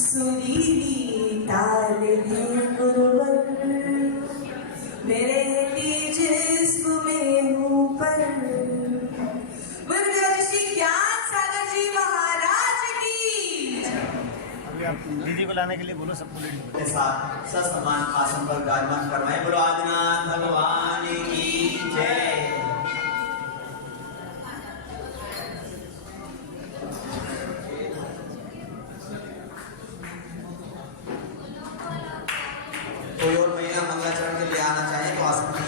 सुरीली ताल है गुरुवर मेरे जिस्म में हूँ पर। श्री ज्ञान सागर जी महाराज की। अभी आप दीदी को लाने के लिए बोलो, सबको लेडीज के साथ ससमान आसन पर विराजमान करवाएं। बोलो आदिनाथ भगवान की जय। कोई और महिला मंगलाचरण के लिए आना चाहे तो आसन में।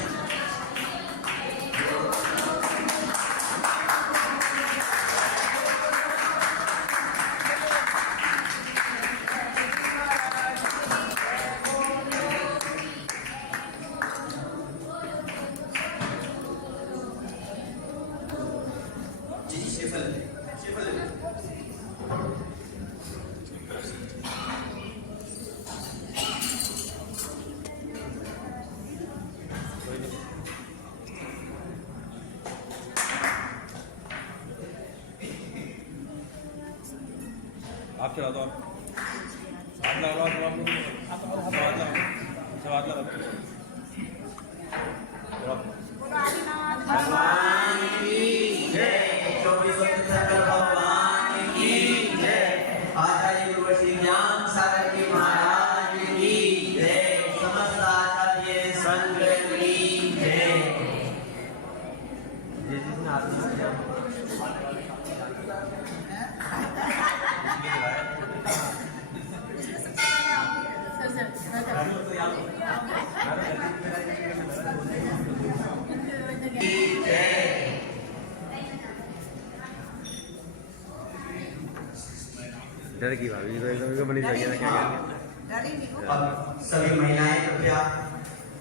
जी शेफल आप चला दो, आप लगा भगवान की जय। 24 भगवान की जय। आचार्य गुरु श्री ज्ञान सागर जी महाराज की जय। समस्त आचार्य संघ की जय। डर की भाभी तो एकदम बनी लगी ना, क्या अब सभी महिलाएं कृपया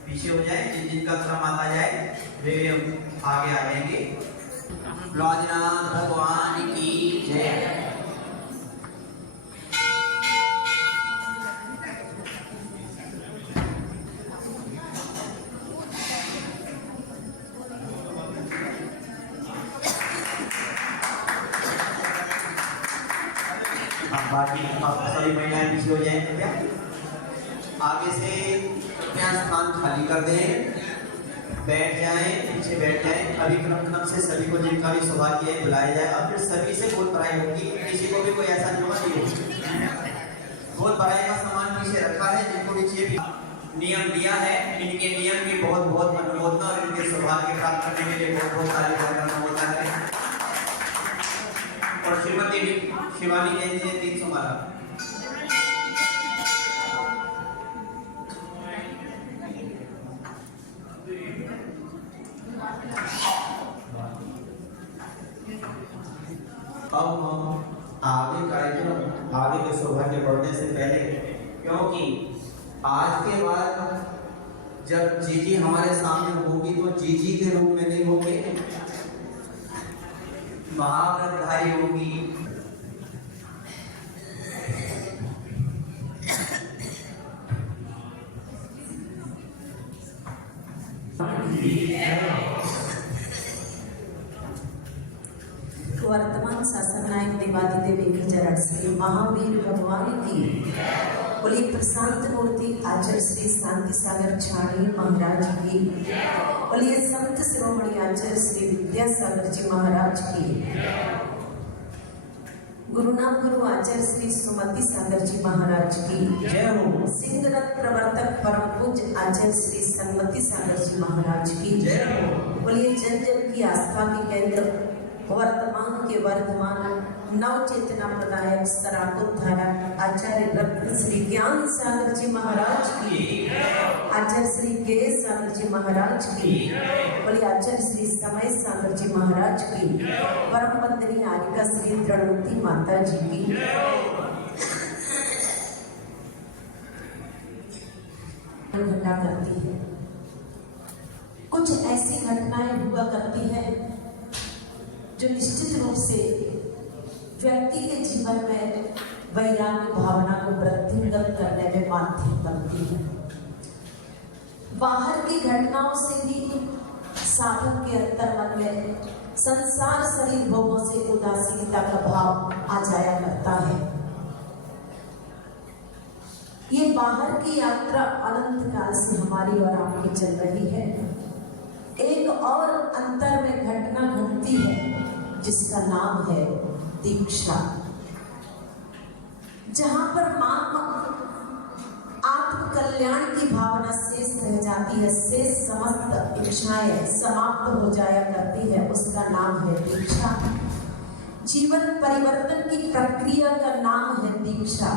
पीछे हो जाए। जिनका क्रम आता जाए वे आगे आ जाएंगे। आदिनाथ भगवान की जय। बाकी आप सभी महिलाएं पीछे हो जाएं कृपया। आगे से कृपया स्थान खाली कर दें, बैठ जाएं, पीछे बैठ जाएं। अभी क्रम से सभी को जिनका भी सौभाग्य है बुलाया जाए और फिर सभी से गोद भराई होगी। किसी को भी कोई ऐसा नहीं होगा। गोद भराई का सामान पीछे रखा है, जिनको भी चाहिए नियम दिया है। इनके नियम की बहुत बहुत अनुमोदना और इनके सौभाग्य प्राप्त करने के लिए बहुत बहुत सारे कार्यक्रम होता है। और श्रीमती शिवानी जैन जी 300 मारा। अब हम आगे कार्यक्रम आगे के सौभाग्य बढ़ने से पहले, क्योंकि आज के बाद जब जीजी हमारे सामने होगी तो जीजी के रूप में नहीं होगी, महाव्रतधारी होगी। वर्तमान शासन नायक देवादिदेव एक श्री महावीर भगवान की। बोलिए प्रशांत मूर्ति आचार्य श्री शांति सागर छाणी महाराज की। बोलिए संत शिरोमणि आचार्य श्री विद्यासागर जी महाराज की। गुरुनाम गुरु आचार्य श्री सुमति सागर जी महाराज की जय हो। सिंह रथ प्रवर्तक परम पूज्य आचार्य श्री सन्मति सागर जी महाराज की जय हो। बोलिए जन जन की आस्था के केंद्र वर्तमान के वर्धमान नव चेतना प्रदायक सराकोद्धारक आचार्य रत्न श्री ज्ञान सागर जी महाराज की। आचार्य श्री के सागर जी महाराज की। बोलिए आचार्य श्री समय सागर जी महाराज की। परम वंदनीय आरिका श्री द्रवती माता जी की। घटा करती है, कुछ ऐसी घटनाएं हुआ करती है जो निश्चित रूप से व्यक्ति के जीवन में वैराग्य भावना को वृद्धिंगत करने में माध्यम बनती है। बाहर की घटनाओं से भी साधक के अंतर मन में संसार शरीर भोगों से उदासीनता का भाव आ जाया करता है। ये बाहर की यात्रा अनंत काल से हमारी और आपकी चल रही है। एक और अंतर में घटना घटती है जिसका नाम है दीक्षा, जहां पर मां आत्म कल्याण की भावना शेष रह जाती है, शेष समस्त इच्छाएं समाप्त हो जाया करती है, उसका नाम है दीक्षा। जीवन परिवर्तन की प्रक्रिया का नाम है दीक्षा।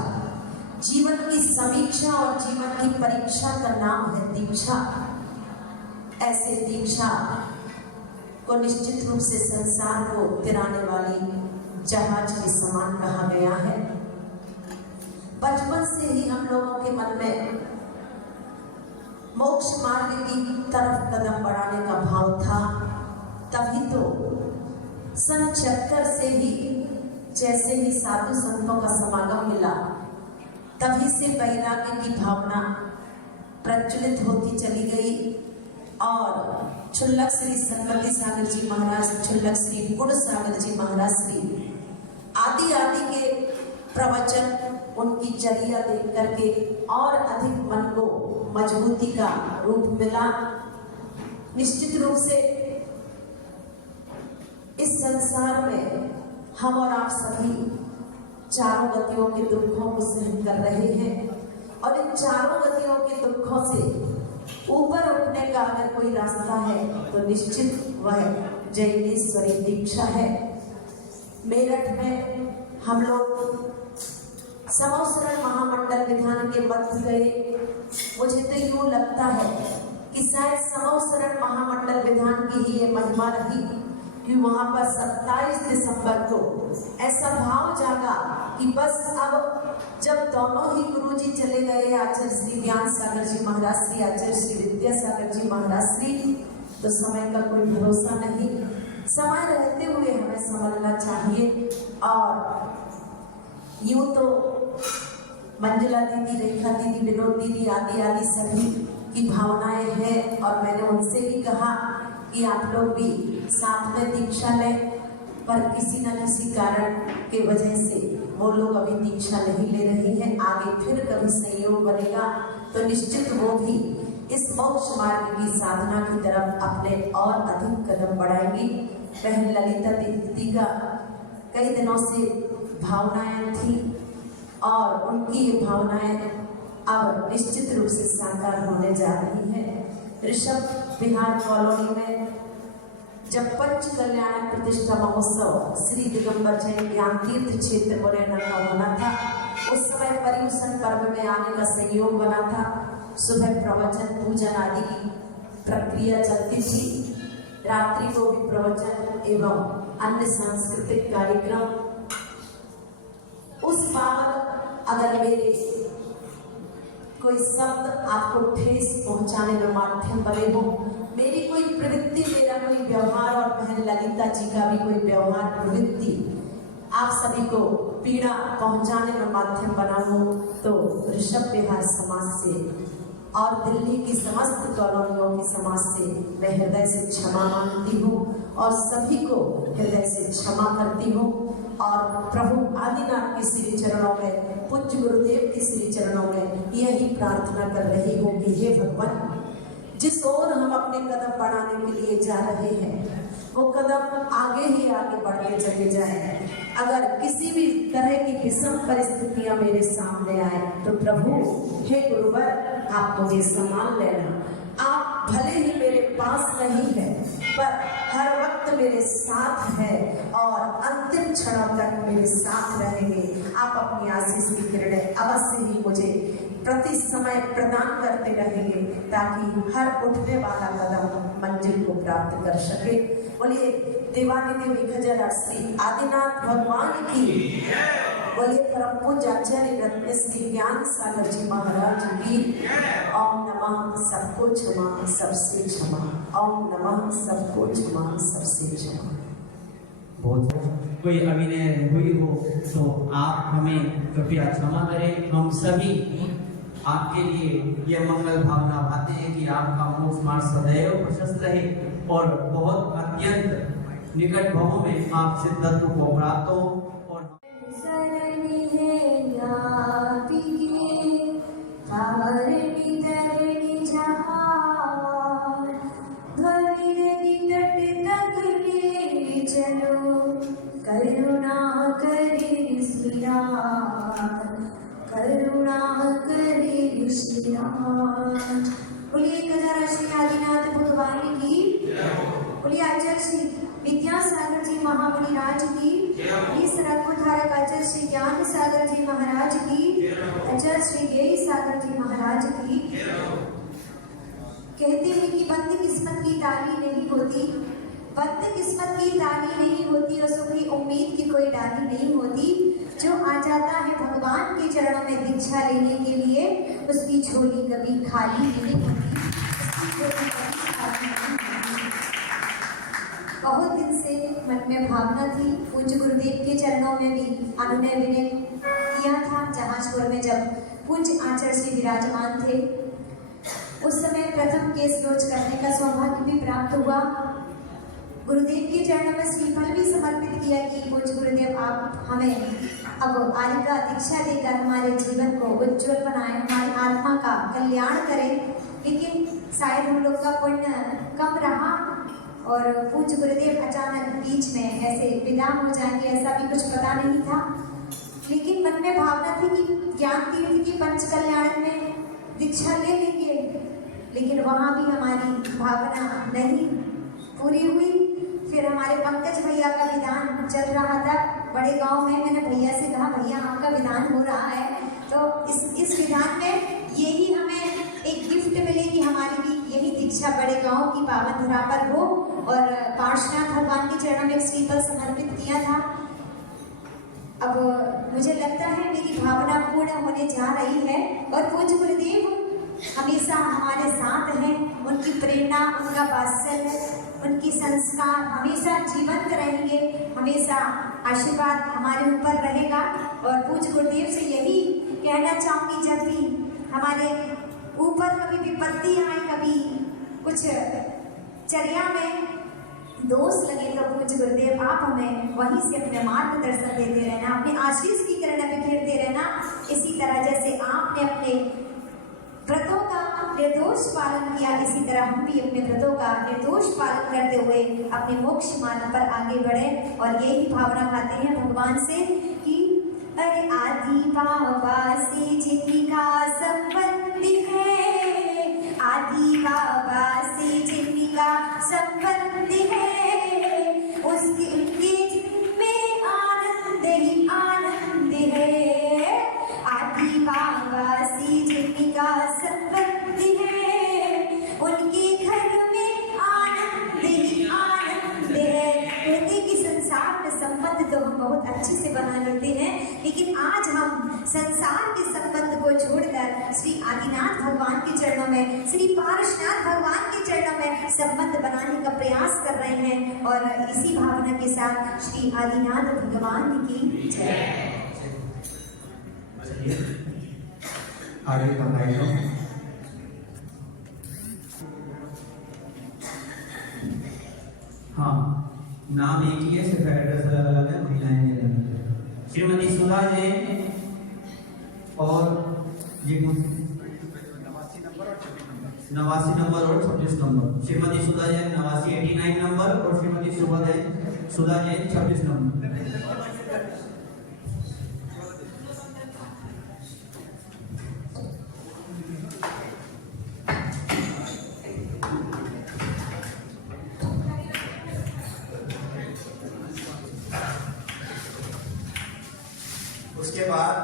जीवन की समीक्षा और जीवन की परीक्षा का नाम है दीक्षा। ऐसे दीक्षा को निश्चित रूप से संसार को तिराने वाली जहाज के समान कहा गया है। बचपन से ही हम लोगों के मन में मोक्ष मार्ग की तरफ कदम बढ़ाने का भाव था। तभी तो सन 76 से ही जैसे ही साधु संतों का समागम मिला, तभी से वैराग्य की भावना प्रज्वलित होती चली गई और क्षुल्लक श्री सन्मति सागर जी महाराज, क्षुल्लक श्री गुण सागर जी महाराज श्री आदि आदि के प्रवचन, उनकी चर्या देख करके और अधिक मन को मजबूती का रूप मिला। निश्चित रूप से इस संसार में हम और आप सभी चारों गतियों के दुखों को सहन कर रहे हैं और इन चारों गतियों के दुखों से ऊपर उठने का अगर कोई रास्ता है तो निश्चित वह जैनेश्वरी दीक्षा है। मेरठ में हम लोग समोसरण महामंडल विधान के मध्य गए। मुझे तो यूं लगता है कि शायद समोसरण महामंडल विधान की ही ये महिमा रही कि वहां पर 27 दिसंबर को ऐसा भाव जागा कि बस अब जब दोनों ही गुरुजी चले गए, आचार्य श्री ज्ञान सागर जी महाराज श्री, आचार्य श्री विद्या सागर जी महाराज श्री, तो समय का कोई भरोसा नहीं। समय रहते हुए हमें समझना चाहिए। और यूं तो मंजुला दीदी, रेखा दीदी, विनोद दीदी आदि आदि सभी की भावनाएं हैं और मैंने उनसे भी कहा कि आप लोग भी साथ में दीक्षा लें, पर किसी न किसी कारण के वजह से वो लोग अभी दीक्षा नहीं ले रही हैं। आगे फिर कभी संयोग बनेगा तो निश्चित वो भी इस मोक्ष मार्ग की साधना की तरफ अपने और अधिक कदम बढ़ाएंगी। बहन ललिता दीदी का कई दिनों से भावनाएं थी और उनकी ये भावनाएं अब निश्चित रूप से साकार होने जा रही है। ऋषभ विहार कॉलोनी में जब पंच कल्याण प्रतिष्ठा महोत्सव श्री दिगंबर जैन ज्ञान तीर्थ क्षेत्र मुरैना का होना था, उस समय पर्युषण पर्व में आने का संयोग बना था। सुबह प्रवचन पूजन आदि की प्रक्रिया चलती थी, रात्रि को भी प्रवचन एवं अन्य सांस्कृतिक कार्यक्रम। उस बाबत अगर मेरे कोई शब्द आपको ठेस पहुंचाने में माध्यम बने हो, मेरी कोई प्रवृत्ति, मेरा कोई व्यवहार और बहन ललिता जी का भी कोई व्यवहार प्रवृत्ति आप सभी को पीड़ा पहुंचाने में माध्यम बना हो, तो ऋषभ विहार समाज से और दिल्ली की समस्त कॉलोनियों के समाज से मैं हृदय से क्षमा मांगती हूँ और सभी को हृदय से क्षमा करती हूँ। और प्रभु आदिनाथ के श्री चरणों में, पूज्य गुरुदेव के श्री चरणों में यही प्रार्थना कर रही हूँ कि हे भगवान, जिस ओर हम अपने कदम बढ़ाने के लिए जा रहे हैं वो कदम आगे ही आगे बढ़ते चले जाए। अगर किसी भी तरह की विषम परिस्थितियां मेरे सामने आए तो प्रभु हे गुरुवर, आप मुझे संभाल लेना। आप भले ही मेरे पास नहीं है पर हर वक्त मेरे साथ है और अंतिम क्षणों तक मेरे साथ रहेंगे। आप अपनी आशीष की किरणें अवश्य ही मुझे प्रति समय प्रदान करते रहेंगे ताकि हर उठने वाला कदम मंजिल को प्राप्त कर सके। बोलिए देवादिदेव 1008 श्री आदिनाथ भगवान की, बोलिए परम पूज्य आचार्य रत्न श्री ज्ञान सागर जी महाराज की। ओम नमः सबको क्षमा सबसे क्षमा, ओम नमः सबको क्षमा सबसे क्षमा। बहुत कोई अभिनय हुई हो तो आप हमें कृपया क्षमा करें। हम सभी आपके लिए यह मंगल भावना भाते हैं कि आपका मोक्ष मार्ग सदैव प्रशस्त रहे और बहुत अत्यंत निकट भावों में आप सिद्धत्व को प्राप्त हो। और करुणा करे श्री राम, करुणा करे श्री राम। बोलिए कदारा श्री आदिनाथ भगवान की, बोलिए आचार्य श्री विद्यासागर जी महामुनि राज की, ये सरकुधारक आचार्य श्री ज्ञान सागर जी महाराज की, आचार्य श्री गेय सागर जी महाराज की। कहते हैं कि बंद किस्मत की ताली नहीं होती, बंद किस्मत की ताली नहीं होती और सुखी उम्मीद की कोई डाली नहीं होती। जो आ जाता है भगवान के चरणों में दीक्षा लेने के लिए, उसकी झोली कभी खाली नहीं होती, उसकी झोली कभी खाली नहीं होती। बहुत दिन से मन में भावना थी, पूज्य गुरुदेव के चरणों में भी अनुनय विनय किया था जहाजपुर में, जब पूज्य आचार्य श्री विराजमान थे। उस समय प्रथम केस रोज करने का सौभाग्य भी प्राप्त हुआ। गुरुदेव के चरणों में श्रीफल भी समर्पित किया कि पूज्य गुरुदेव आप हमें अब आलिका दीक्षा देकर हमारे जीवन को उज्जवल बनाएं, हमारी आत्मा का कल्याण करें। लेकिन शायद हम लोग का पुण्य कम रहा और पूज्य गुरुदेव अचानक बीच में ऐसे विदा हो जाएंगे, ऐसा भी कुछ पता नहीं था। लेकिन मन में भावना थी कि ज्ञान तीर्थ की पंच कल्याण में दीक्षा ले लेंगे, लेकिन वहाँ भी हमारी भावना नहीं पूरी हुई। फिर हमारे पंकज भैया का विधान चल रहा था बड़े गांव में। मैंने भैया से कहा भैया आपका विधान हो रहा है, तो इस विधान में यही हमें एक गिफ्ट मिले कि हमारी भी यही दीक्षा बड़े गांव की पावन धरा पर हो। और पार्श्वनाथ भगवान के चरणों में एक श्रीफल समर्पित किया था। अब मुझे लगता है मेरी भावना पूर्ण होने जा रही है और पूज्य गुरुदेव हमेशा हमारे साथ हैं। उनकी प्रेरणा, उनका वात्सल्य, उनकी संस्कार हमेशा जीवंत रहेंगे, हमेशा आशीर्वाद हमारे ऊपर रहेगा। और पूज्य गुरुदेव से यही कहना चाहूँगी, जब भी हमारे ऊपर कभी विपत्ति आए, कभी कुछ चर्या में दोष लगे, तो पूज्य गुरुदेव आप हमें वहीं से अपने मार्गदर्शन देते रहना, अपने आशीष की किरण बिखेरते रहना। इसी तरह जैसे आपने अपने व्रतों का निर्दोष पालन किया, इसी तरह हम भी अपने व्रतों का निर्दोष पालन करते हुए अपने मोक्ष मार्ग पर आगे बढ़े। और यही भावना खाते हैं भगवान से कि अरे आदि बाबा से जिनका संबंध है, आदि बाबा से जिनका संबंध है, उसके उनके जिनमें आनंद ही आनंद है। आदि बाबा से जिनका संबंध है, उनके घर में आनंद ही आनंद है। कहते कि संसार में संबंध तो हम बहुत अच्छे से बना लेते हैं, लेकिन आज हम संसार के संबंध को छोड़कर श्री आदिनाथ भगवान के चरणों में, श्री पार्श्वनाथ भगवान के चरणों में संबंध बनाने का प्रयास कर रहे हैं। और इसी भावना के साथ श्री आदिनाथ भगवान की जय। आगे का भाइयों, हाँ नाम एक ही है, सिर्फ एड्रेस अलग अलग है, महिलाएं अलग है। श्रीमती सुधा जैन और ये 89 नंबर और 26 नंबर। श्रीमती सुधा जैन 89 नंबर और श्रीमती सुधा जैन 26 नंबर। उसके बाद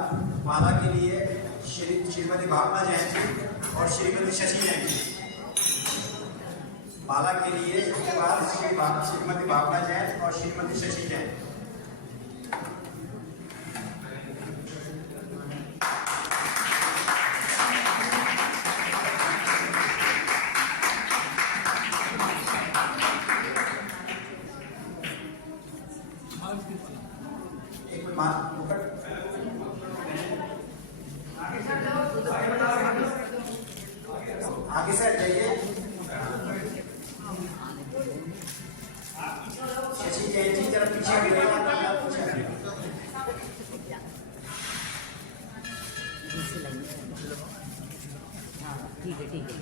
माला के लिए श्रीमती भावना जैन जी और श्रीमती शशि जैन जी। माला के लिए उसके बाद श्रीमती भावना जैन और श्रीमती शशि जैन। आगे से जाइए। शशि जैन जी जरा पीछे ठीक है ठीक है।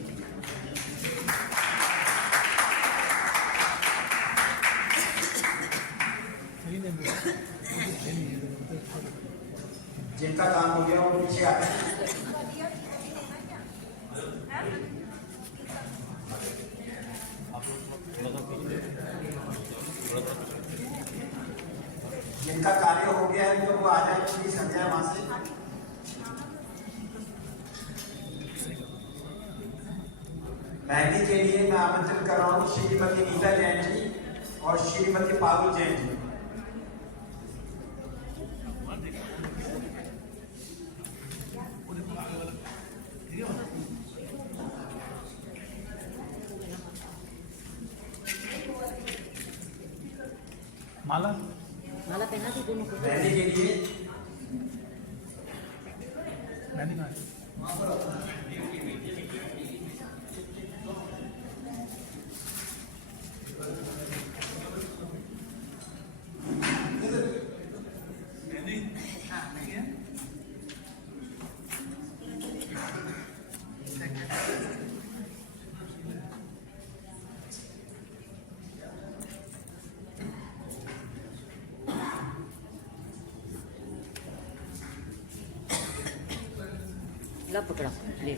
जिनका काम हो गया वो पीछे आ जाए। जिनका कार्य हो गया है तो वो आ जाए, प्लीज हट जाए वहां से। मेहंदी के लिए मैं आमंत्रित कर रहा हूँ श्रीमती नीता जैन जी और श्रीमती पारुल जैन जी। माला माला पहना थी दोनों को। मेहंदी के लिए मैंने कहा ला पकड़ा ले।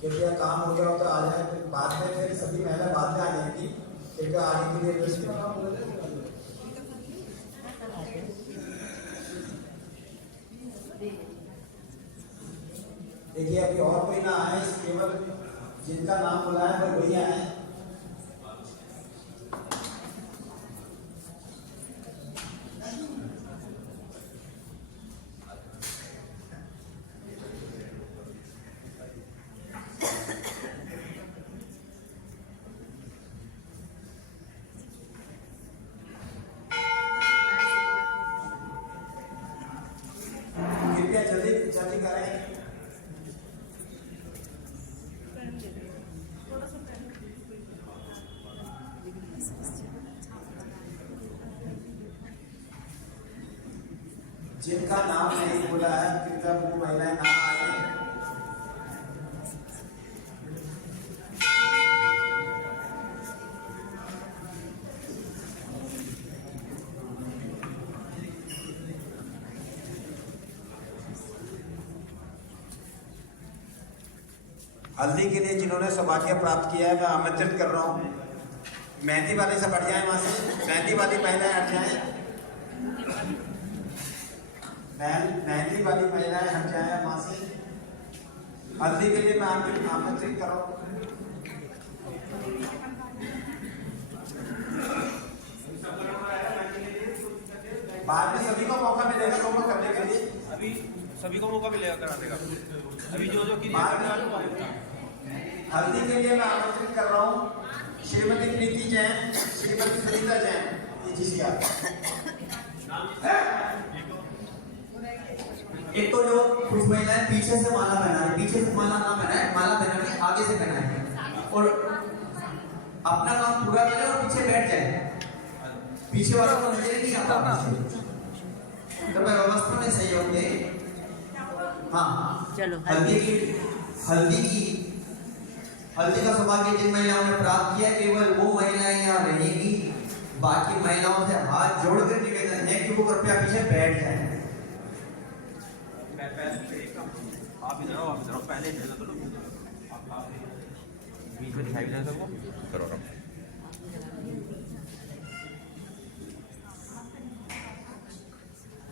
कृपया काम हो गया हो तो आ जाए, फिर बाद में फिर सभी महिला बाद में आ जाएंगी। कृपया आने के लिए रिक्वेस्ट करें। देखिए अभी और कोई ना आए, केवल जिनका नाम बुलाया है वही आए। कृपया जल्दी जल्दी करें। जिनका नाम नहीं बोला है कृपया वो महिलाएं नाम आए। हल्दी के लिए जिन्होंने सौभाग्य प्राप्त किया है मैं आमंत्रित कर रहा हूँ। मेहंदी वाले सब हट जाए वहां से, मेहंदी वाली महिलाएं हट जाएं। मेहंदी वाली महिलाएं हट जाए वहां से। हल्दी के लिए मैं आमंत्रित कर रहा हूँ। बाद में सभी को मौका मिलेगा तो करने के लिए। अभी सभी को मौका मिलेगा कराने का। अभी जो जो हल्दी के लिए मैं आमंत्रित कर रहा हूँ श्रीमती प्रीति जैन, श्रीमती सुनीता जैन। जी सी आप एक तो जो कुछ महिलाएं पीछे से माला पहना है, पीछे से माला ना पहनाए, माला पहना के आगे से पहनाए और अपना काम पूरा करें और पीछे बैठ जाए। पीछे वालों को नजर नहीं आता पीछे। तो मैं व्यवस्था में सहयोग दे। हाँ चलो हल्दी का सौभाग्य जिन महिलाओं ने प्राप्त किया केवल वो महिलाएं यहाँ रहेंगी। बाकी महिलाओं से हाथ जोड़कर निवेदन है कि वो कृपया पीछे बैठ जाए। आप इधर आओ पहले बीच में दिखाई देना सबको करो।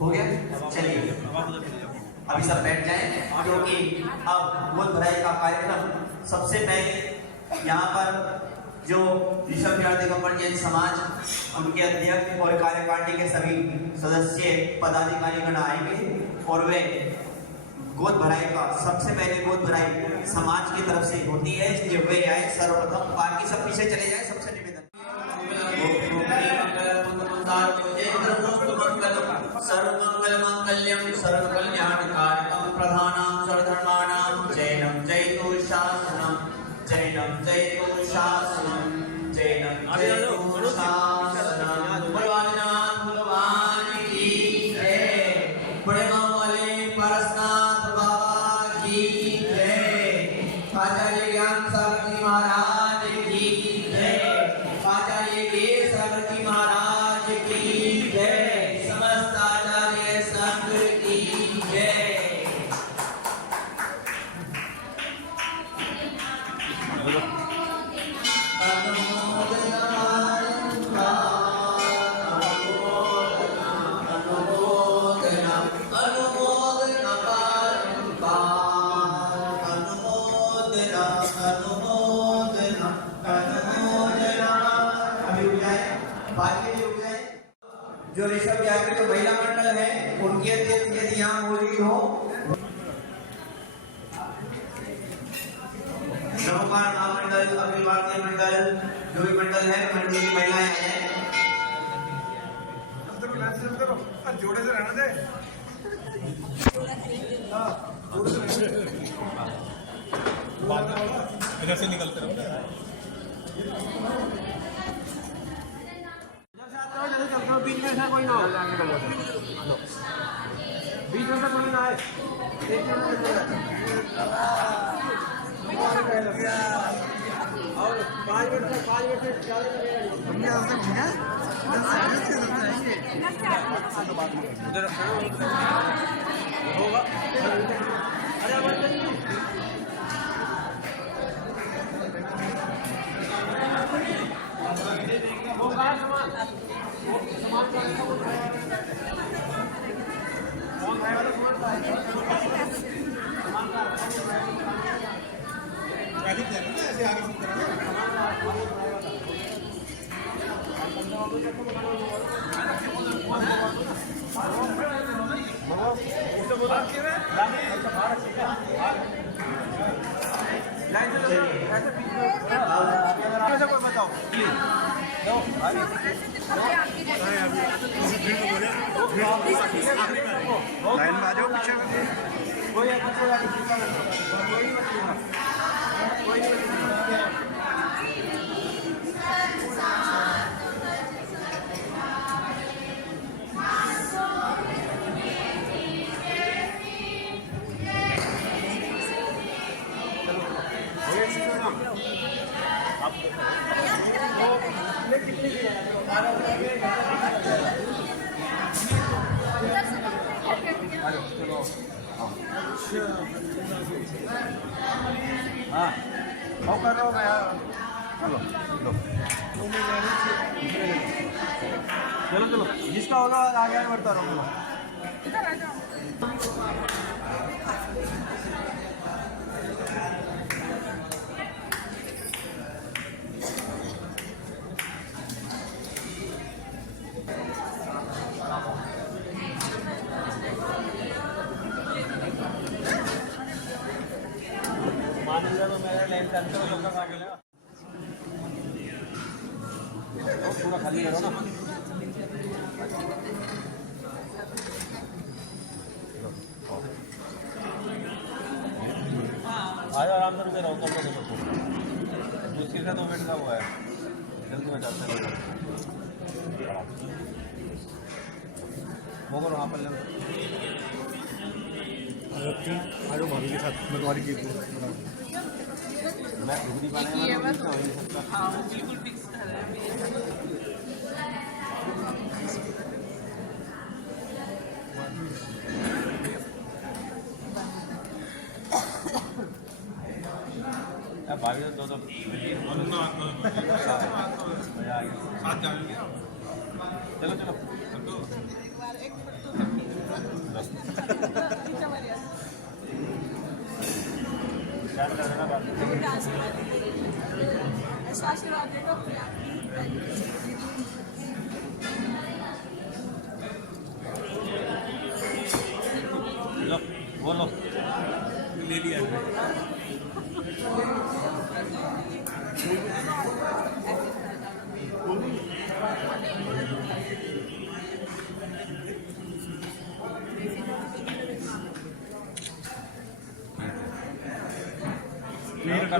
हो गया, चलिए अभी सब बैठ जाएं क्योंकि अब गोद भराई का कार्यक्रम सबसे पहले यहाँ पर जो ऋषभ बिहार दिगंबर जैन समाज उनके अध्यक्ष और कार्यकारिणी के सभी सदस्य पदाधिकारीगण आएंगे और वे गोद भराई का सबसे पहले गोद भराई समाज की तरफ से होती है कि वे आए सर्वप्रथम, बाकी सब पीछे चले जाए। सबसे निवेदन सर्वमंगल मांगल्यम सर्वकल्याणकारकम प्रधानां सर्वधर्माणां जैनम जयतु शासनम जैनम जयतु शासनम जैनम जयतु शासनम। भगवान भगवान की जय। बड़े गांव वाले परसनाथ बाबा की जय। आचार्य ज्ञान सागर जी महाराज की जय। आचार्य वीर सागर जी महाराज की जय। समस्त आचार्य संघ की जय। जो ऋषभ व्याघ्र जो महिला मंडल है उनके अध्यक्ष यदि यहाँ मौजूद हो, नवकार महामंडल, अखिल भारतीय मंडल, जो भी मंडल है मंडल की महिलाएं हैं। जोड़े से रहने दे। इधर से निकलते रहो। बीच में ऐसा कोई ना हो, बीच में कोई ना है। और 5 मिनट से उधर होगा। अरे बताओ लाइन में आ जाओ पीछे हाँ वो कर रहा हूँ मैं यार। चलो चलो चलो जिसका होगा आगे आगे बढ़ता रहूँगा। पूरा खाली करो ना। आज आराम से रुके रहो कब तक मुश्किल से 2 मिनट का हुआ है जल्दी में जाते हैं वो करो वहाँ पर आजो भाभी के साथ मैं तुम्हारी गीत मैं रुक नहीं पाने बिल्कुल फिक्स भाभी तो चलो चलो बोलो ले लिया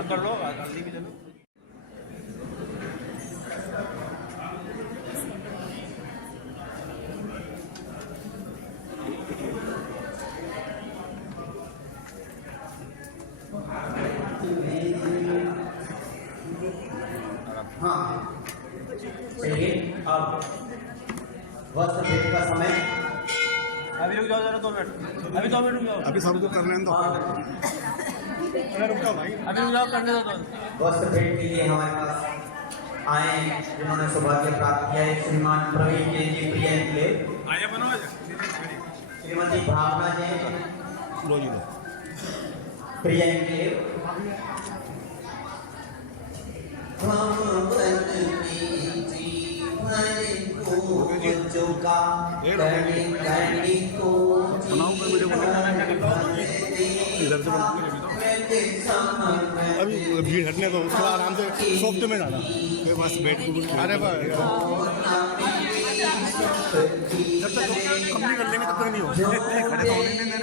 कर लो, हल्दी भी ले लो। हाँ चलिए, अब वस्त्र भेंट का समय। अभी रुक जाओ जरा, 2 मिनट, अभी 2 मिनट रुक जाओ, अभी सबको करने दो। अभी रुक जाओ, करने दो 2 मिनट। वस्त्र भेंट के लिए हमारे पास आए जिन्होंने सौभाग्य प्राप्त किया है श्रीमान प्रवीण जैन जी प्रिया इंक्लेव, आया बनो, श्रीमती भावना जैन प्रिया इंक्लेव। अभी भीड़ हटने दो, उसके बाद आराम से सोफ्ट में जाना, बस बैठ के। अरे जब तक कंप्लीट कर लेंगे तब तक नहीं हो खड़े तो होने नहीं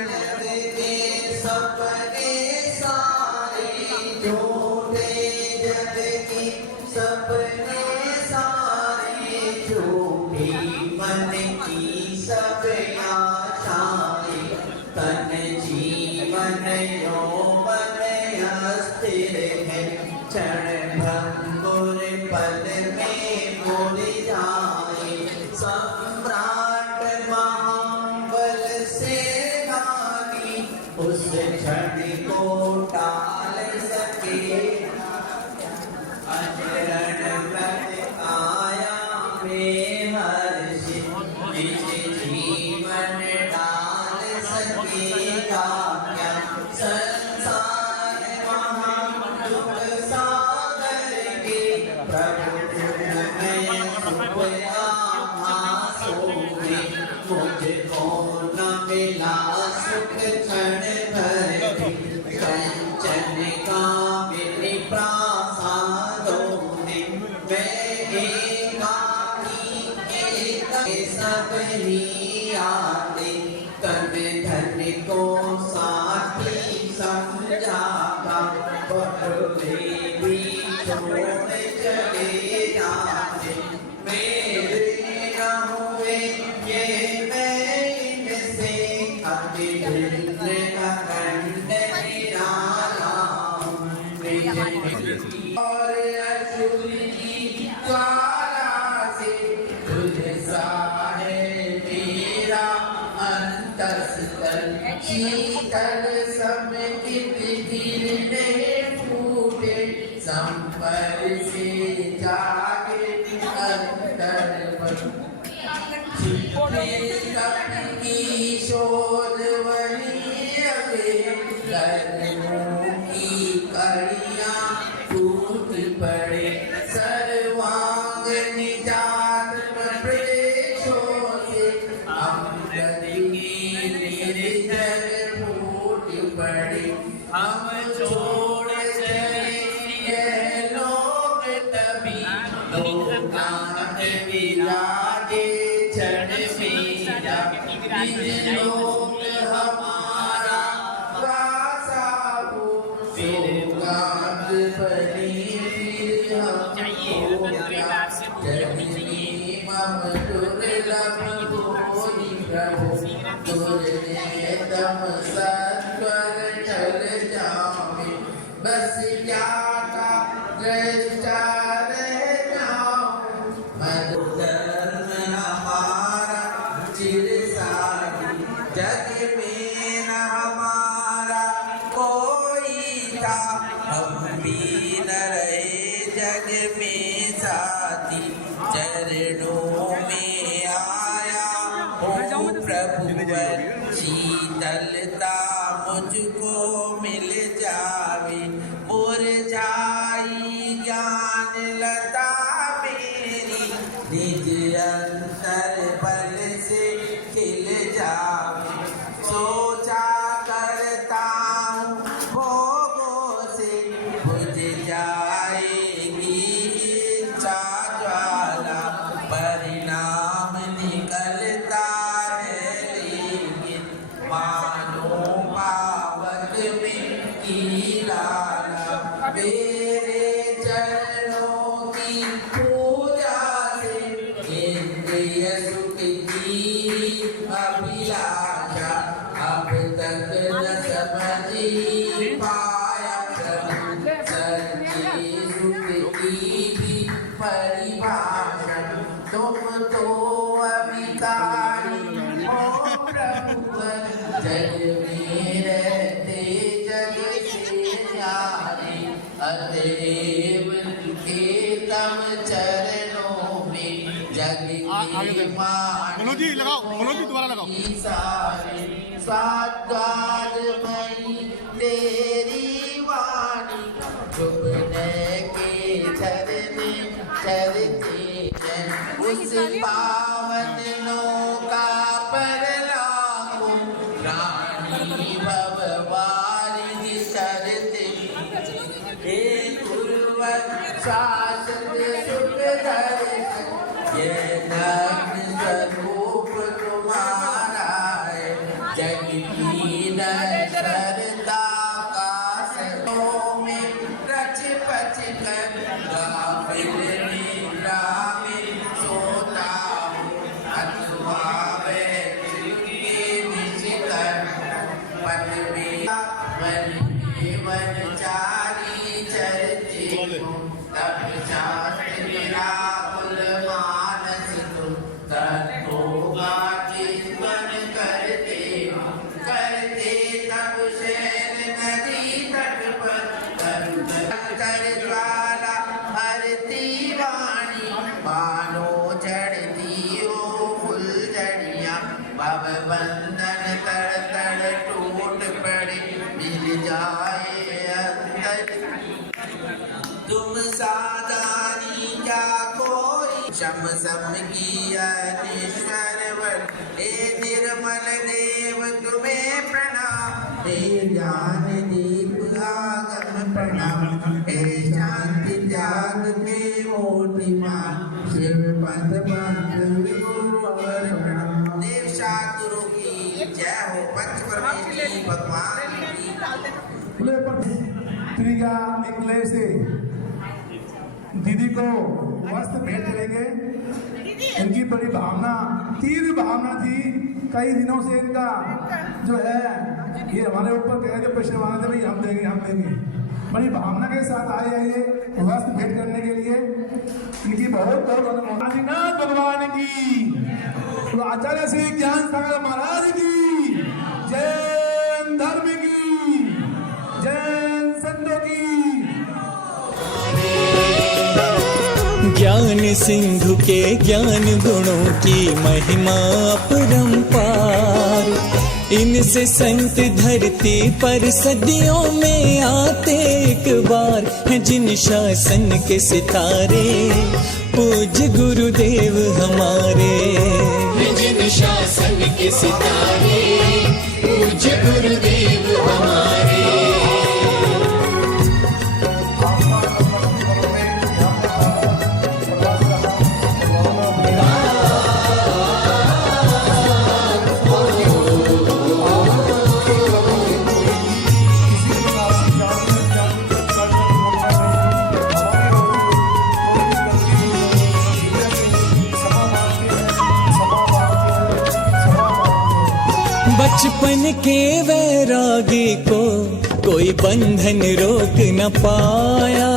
प्रिय सुख की अभिलाषा अब तक न समझी पाया प्रभु सच्चे सुख की भी परिभाषा तुम तो अभिकारी हो प्रभु जग में रहते जग से न्यारे अतएव के तम चरणों में जग के मनोज जी लगाओ, मनोज जी दोबारा लगाओ। सारे साद्वाद मई तेरी वाणी चुपने के झरने चरते जन उस पावन नौका पर लाखों रानी भववारी शरते हे गुरुवर शासन सुख दर्शन ये नग्न स्वरूप तुम्हारा है जग की नश्वरता का सरों में रच पच कर गाफिल नींदा में सोता हूँ अथवा वह चुपके निशिकर पन में वन चारी चरते हूँ तब शास्त्र मेरा कुल मानस तुम तत्वों चिंतन करते तब शैल नदी तट पर कर ज्वाला हरती वाणी मानो चढ़ती हो फुलझड़ियाँ भव बंधन तड़ तड़ टूट पड़े मिल जाए अंतर तुम साधानी क्या कोई शम सम की अनीश्वर हे निर्मल देव तुम्हें प्रणाम हे ज्ञान दीप आगम प्रणाम हे शांति त्याग के मूर्तिमान शिव पद गुरुवर प्रणाम देव शास्त्रों की जय हो पंच परमेश्वरी भगवान की प्रिया निकले से दीदी को वस्त्र भेंट करेंगे। इनकी बड़ी भावना, तीव्र भावना थी कई दिनों से इनका जो है ये हमारे ऊपर कह रहे प्रश्न वाले थे भाई हम देंगे बड़ी भावना के साथ आए हैं ये वस्त्र भेंट करने के लिए। इनकी बहुत आदिनाथ भगवान की, तो आचार्य श्री ज्ञान सागर महाराज की, जैन धर्म की, जैन संतों की। ज्ञान सिंधु के ज्ञान गुणों की महिमा अपरंपार, इनसे संत धरती पर सदियों में आते एक बार हैं। जिन शासन के सितारे पूज्य गुरुदेव हमारे, जिन शासन के सितारे पूज्य गुरुदेव हमारे। बचपन के वैरागी को कोई बंधन रोक न पाया,